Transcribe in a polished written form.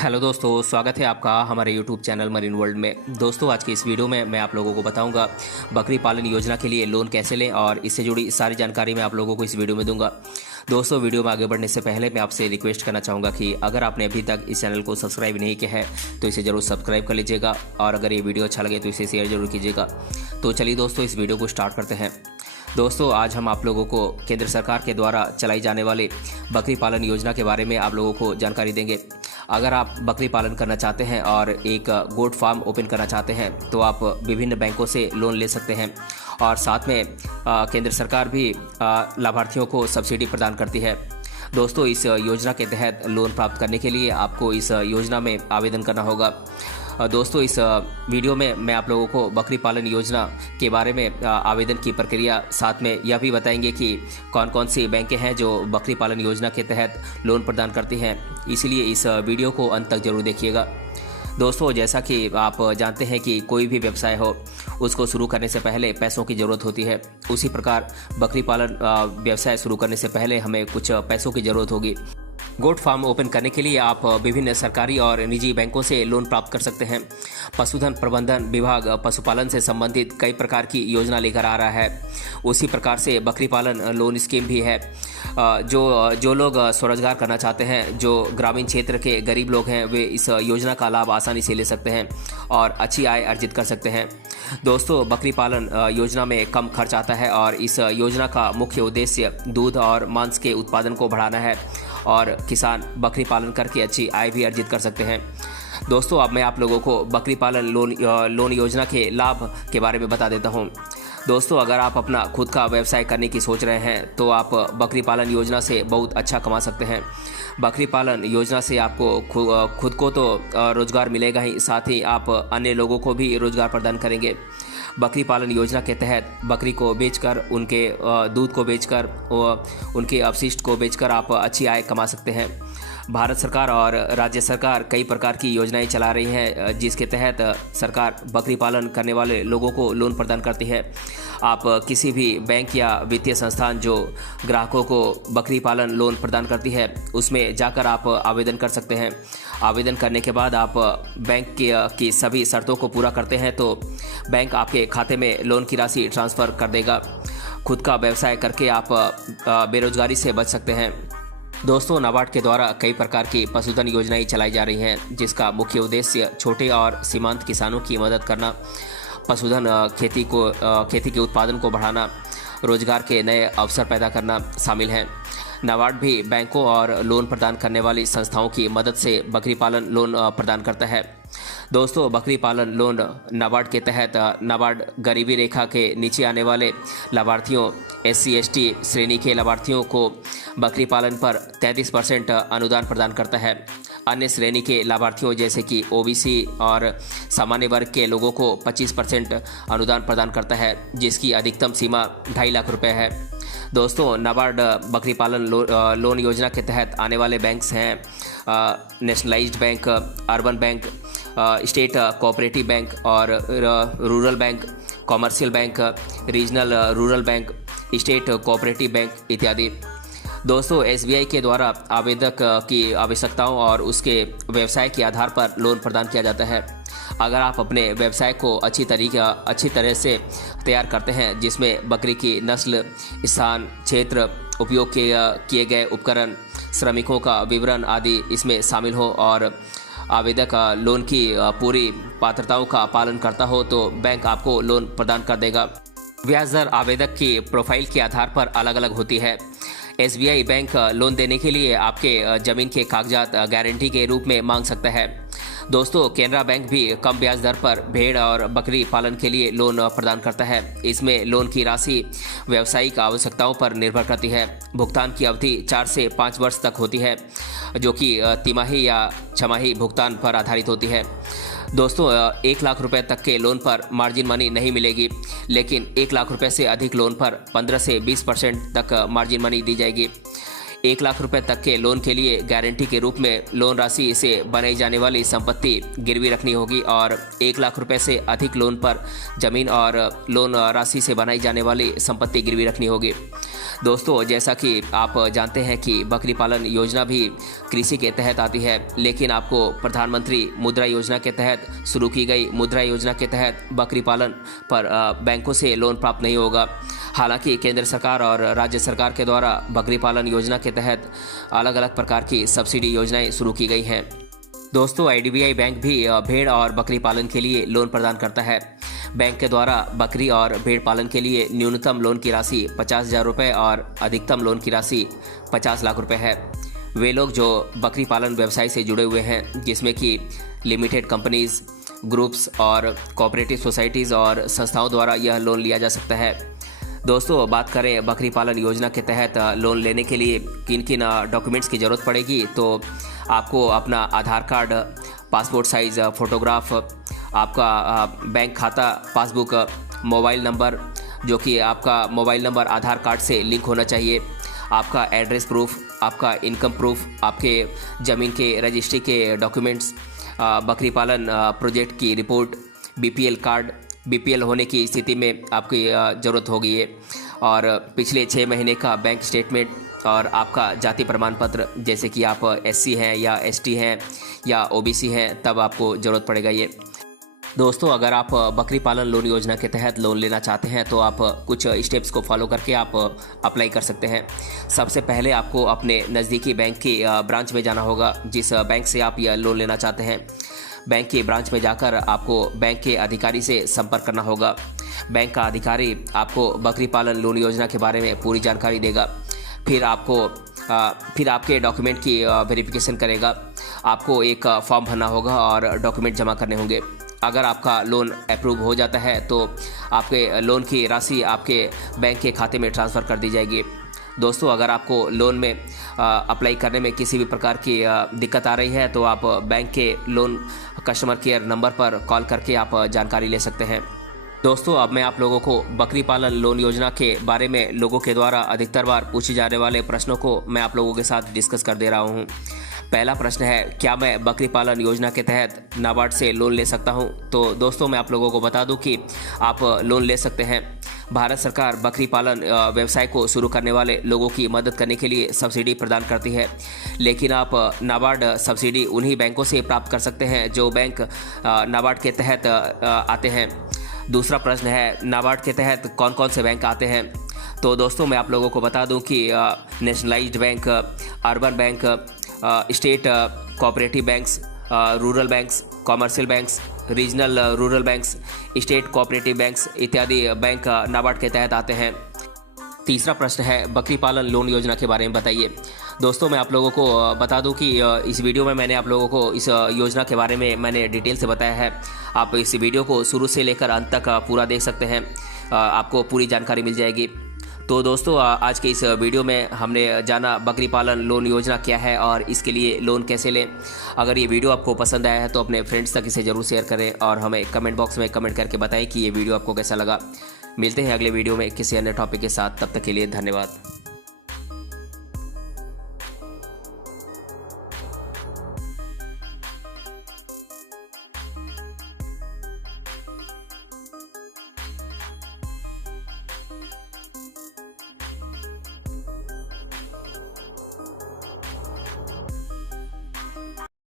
Hello दोस्तों, स्वागत है आपका हमारे यूट्यूब चैनल मरीन वर्ल्ड में। दोस्तों, आज की इस वीडियो में मैं आप लोगों को बताऊंगा बकरी पालन योजना के लिए लोन कैसे लें और इससे जुड़ी सारी जानकारी मैं आप लोगों को इस वीडियो में दूंगा। दोस्तों, वीडियो में आगे बढ़ने से पहले मैं आपसे रिक्वेस्ट करना चाहूँगा कि अगर आपने अभी तक इस चैनल को सब्सक्राइब नहीं किया है तो इसे ज़रूर सब्सक्राइब कर लीजिएगा और अगर ये वीडियो अच्छा लगे तो इसे शेयर जरूर कीजिएगा। तो चलिए दोस्तों, इस वीडियो को स्टार्ट करते हैं। दोस्तों, आज हम आप लोगों को केंद्र सरकार के द्वारा चलाई जाने वाली बकरी पालन योजना के बारे में आप लोगों को जानकारी देंगे। अगर आप बकरी पालन करना चाहते हैं और एक गोट फार्म ओपन करना चाहते हैं तो आप विभिन्न बैंकों से लोन ले सकते हैं और साथ में केंद्र सरकार भी लाभार्थियों को सब्सिडी प्रदान करती है। दोस्तों, इस योजना के तहत लोन प्राप्त करने के लिए आपको इस योजना में आवेदन करना होगा। दोस्तों, इस वीडियो में मैं आप लोगों को बकरी पालन योजना के बारे में आवेदन की प्रक्रिया, साथ में यह भी बताएंगे कि कौन कौन सी बैंकें हैं जो बकरी पालन योजना के तहत लोन प्रदान करती हैं। इसलिए इस वीडियो को अंत तक जरूर देखिएगा। दोस्तों, जैसा कि आप जानते हैं कि कोई भी व्यवसाय हो उसको शुरू करने से पहले पैसों की ज़रूरत होती है, उसी प्रकार बकरी पालन व्यवसाय शुरू करने से पहले हमें कुछ पैसों की ज़रूरत होगी। गोट फार्म ओपन करने के लिए आप विभिन्न सरकारी और निजी बैंकों से लोन प्राप्त कर सकते हैं। पशुधन प्रबंधन विभाग पशुपालन से संबंधित कई प्रकार की योजना लेकर आ रहा है। उसी प्रकार से बकरी पालन लोन स्कीम भी है। जो लोग स्वरोजगार करना चाहते हैं, जो ग्रामीण क्षेत्र के गरीब लोग हैं, वे इस योजना का लाभ आसानी से ले सकते हैं और अच्छी आय अर्जित कर सकते हैं। दोस्तों, बकरी पालन योजना में कम खर्च आता है और इस योजना का मुख्य उद्देश्य दूध और मांस के उत्पादन को बढ़ाना है और किसान बकरी पालन करके अच्छी आय भी अर्जित कर सकते हैं। दोस्तों, अब मैं आप लोगों को बकरी पालन लोन योजना के लाभ के बारे में बता देता हूं। दोस्तों, अगर आप अपना खुद का व्यवसाय करने की सोच रहे हैं तो आप बकरी पालन योजना से बहुत अच्छा कमा सकते हैं। बकरी पालन योजना से आपको खुद को तो रोजगार मिलेगा ही, साथ ही आप अन्य लोगों को भी रोजगार प्रदान करेंगे। बकरी पालन योजना के तहत बकरी को बेचकर, उनके दूध को बेचकर, उनके अपशिष्ट को बेचकर आप अच्छी आय कमा सकते हैं। भारत सरकार और राज्य सरकार कई प्रकार की योजनाएं चला रही हैं जिसके तहत सरकार बकरी पालन करने वाले लोगों को लोन प्रदान करती है। आप किसी भी बैंक या वित्तीय संस्थान जो ग्राहकों को बकरी पालन लोन प्रदान करती है उसमें जाकर आप आवेदन कर सकते हैं। आवेदन करने के बाद आप बैंक की सभी शर्तों को पूरा करते हैं तो बैंक आपके खाते में लोन की राशि ट्रांसफ़र कर देगा। खुद का व्यवसाय करके आप बेरोजगारी से बच सकते हैं। दोस्तों, नाबार्ड के द्वारा कई प्रकार की पशुधन योजनाएं चलाई जा रही हैं जिसका मुख्य उद्देश्य छोटे और सीमांत किसानों की मदद करना, पशुधन खेती के उत्पादन को बढ़ाना, रोजगार के नए अवसर पैदा करना शामिल हैं। नाबार्ड भी बैंकों और लोन प्रदान करने वाली संस्थाओं की मदद से बकरी पालन लोन प्रदान करता है। दोस्तों, बकरी पालन लोन नाबार्ड के तहत नाबार्ड गरीबी रेखा के नीचे आने वाले लाभार्थियों, SC/ST श्रेणी के लाभार्थियों को बकरी पालन पर 33% अनुदान प्रदान करता है। अन्य श्रेणी के लाभार्थियों जैसे कि OBC और सामान्य वर्ग के लोगों को 25% अनुदान प्रदान करता है, जिसकी अधिकतम सीमा 2.5 लाख रुपए है। दोस्तों, नाबार्ड बकरी पालन लोन योजना के तहत आने वाले बैंक्स हैं nationalised bank, urban bank, state cooperative bank और rural bank, commercial bank, regional rural bank, state cooperative bank इत्यादि। दोस्तों, SBI के द्वारा आवेदक की आवश्यकताओं और उसके व्यवसाय के आधार पर लोन प्रदान किया जाता है। अगर आप अपने व्यवसाय को अच्छी तरह से तैयार करते हैं जिसमें बकरी की नस्ल, स्थान, क्षेत्र, उपयोग किए गए उपकरण, श्रमिकों का विवरण आदि इसमें शामिल हो और आवेदक लोन की पूरी पात्रताओं का पालन करता हो तो बैंक आपको लोन प्रदान कर देगा। ब्याज दर आवेदक की प्रोफाइल के आधार पर अलग अलग होती है। SBI बैंक लोन देने के लिए आपके ज़मीन के कागजात गारंटी के रूप में मांग सकता है। दोस्तों, केनरा बैंक भी कम ब्याज दर पर भेड़ और बकरी पालन के लिए लोन प्रदान करता है। इसमें लोन की राशि व्यावसायिक आवश्यकताओं पर निर्भर करती है। भुगतान की अवधि 4 से 5 वर्ष तक होती है, जो कि तिमाही या छमाही भुगतान पर आधारित होती है। दोस्तों, 1 लाख रुपए तक के लोन पर मार्जिन मनी नहीं मिलेगी, लेकिन 1 लाख रुपए से अधिक लोन पर 15 से 20% तक मार्जिन मनी दी जाएगी। 1 लाख रुपए तक के लोन के लिए गारंटी के रूप में लोन राशि से बनाई जाने वाली संपत्ति गिरवी रखनी होगी और 1 लाख रुपए से अधिक लोन पर जमीन और लोन राशि से बनाई जाने वाली संपत्ति गिरवी रखनी होगी। दोस्तों, जैसा कि आप जानते हैं कि बकरी पालन योजना भी कृषि के तहत आती है, लेकिन आपको प्रधानमंत्री मुद्रा योजना के तहत शुरू की गई मुद्रा योजना के तहत बकरी पालन पर बैंकों से लोन प्राप्त नहीं होगा। हालांकि केंद्र सरकार और राज्य सरकार के द्वारा बकरी पालन योजना के तहत अलग अलग प्रकार की सब्सिडी योजनाएं शुरू की गई हैं। दोस्तों, IDBI बैंक भी भेड़ और बकरी पालन के लिए लोन प्रदान करता है। बैंक के द्वारा बकरी और भेड़ पालन के लिए न्यूनतम लोन की राशि 50,000 रुपये और अधिकतम लोन की राशि 50 लाख रुपये है। वे लोग जो बकरी पालन व्यवसाय से जुड़े हुए हैं, जिसमें कि लिमिटेड कंपनीज, ग्रुप्स और कोऑपरेटिव सोसाइटीज़ और संस्थाओं द्वारा यह लोन लिया जा सकता है। दोस्तों, बात करें बकरी पालन योजना के तहत लोन लेने के लिए किन किन डॉक्यूमेंट्स की ज़रूरत पड़ेगी, तो आपको अपना आधार कार्ड, पासपोर्ट साइज़ फ़ोटोग्राफ, आपका बैंक खाता पासबुक, मोबाइल नंबर जो कि आपका मोबाइल नंबर आधार कार्ड से लिंक होना चाहिए, आपका एड्रेस प्रूफ, आपका इनकम प्रूफ, आपके ज़मीन के रजिस्ट्री के डॉक्यूमेंट्स, बकरी पालन प्रोजेक्ट की रिपोर्ट, BPL कार्ड, BPL होने की स्थिति में आपकी ज़रूरत होगी ये, और पिछले 6 महीने का बैंक स्टेटमेंट और आपका जाति प्रमाण पत्र, जैसे कि आप SC हैं या ST हैं या OBC हैं, तब आपको ज़रूरत पड़ेगा ये। दोस्तों, अगर आप बकरी पालन लोन योजना के तहत लोन लेना चाहते हैं तो आप कुछ स्टेप्स को फॉलो करके आप अप्लाई कर सकते हैं। सबसे पहले आपको अपने नज़दीकी बैंक की ब्रांच में जाना होगा, जिस बैंक से आप यह लोन लेना चाहते हैं। बैंक के ब्रांच में जाकर आपको बैंक के अधिकारी से संपर्क करना होगा। बैंक का अधिकारी आपको बकरी पालन लोन योजना के बारे में पूरी जानकारी देगा। फिर आपके डॉक्यूमेंट की वेरिफिकेशन करेगा। आपको एक फॉर्म भरना होगा और डॉक्यूमेंट जमा करने होंगे। अगर आपका लोन अप्रूव हो जाता है तो आपके लोन की राशि आपके बैंक के खाते में ट्रांसफ़र कर दी जाएगी। दोस्तों, अगर आपको लोन में अप्लाई करने में किसी भी प्रकार की दिक्कत आ रही है तो आप बैंक के लोन कस्टमर केयर नंबर पर कॉल करके आप जानकारी ले सकते हैं। दोस्तों, अब मैं आप लोगों को बकरी पालन लोन योजना के बारे में लोगों के द्वारा अधिकतर बार पूछे जाने वाले प्रश्नों को मैं आप लोगों के साथ डिस्कस कर दे रहा हूं। पहला प्रश्न है, क्या मैं बकरी पालन योजना के तहत नाबार्ड से लोन ले सकता हूं? तो दोस्तों, मैं आप लोगों को बता दूं कि आप लोन ले सकते हैं। भारत सरकार बकरी पालन व्यवसाय को शुरू करने वाले लोगों की मदद करने के लिए सब्सिडी प्रदान करती है, लेकिन आप नाबार्ड सब्सिडी उन्हीं बैंकों से प्राप्त कर सकते हैं जो बैंक नाबार्ड के तहत आते हैं। दूसरा प्रश्न है, नाबार्ड के तहत कौन कौन से बैंक आते हैं? तो दोस्तों, मैं आप लोगों को बता दूं कि nationalised bank, urban bank, state cooperative banks, rural banks, commercial banks, regional rural banks, state cooperative banks इत्यादि बैंक नाबार्ड के तहत आते हैं। तीसरा प्रश्न है, बकरी पालन लोन योजना के बारे में बताइए। दोस्तों, मैं आप लोगों को बता दूं कि इस वीडियो में मैंने आप लोगों को इस योजना के बारे में मैंने डिटेल से बताया है। आप इस वीडियो को शुरू से लेकर अंत तक पूरा देख सकते हैं, आपको पूरी जानकारी मिल जाएगी। तो दोस्तों, आज के इस वीडियो में हमने जाना बकरी पालन लोन योजना क्या है और इसके लिए लोन कैसे लें। अगर ये वीडियो आपको पसंद आया है तो अपने फ्रेंड्स तक इसे ज़रूर शेयर करें और हमें कमेंट बॉक्स में कमेंट करके बताएं कि ये वीडियो आपको कैसा लगा। मिलते हैं अगले वीडियो में किसी अन्य टॉपिक के साथ, तब तक के लिए धन्यवाद।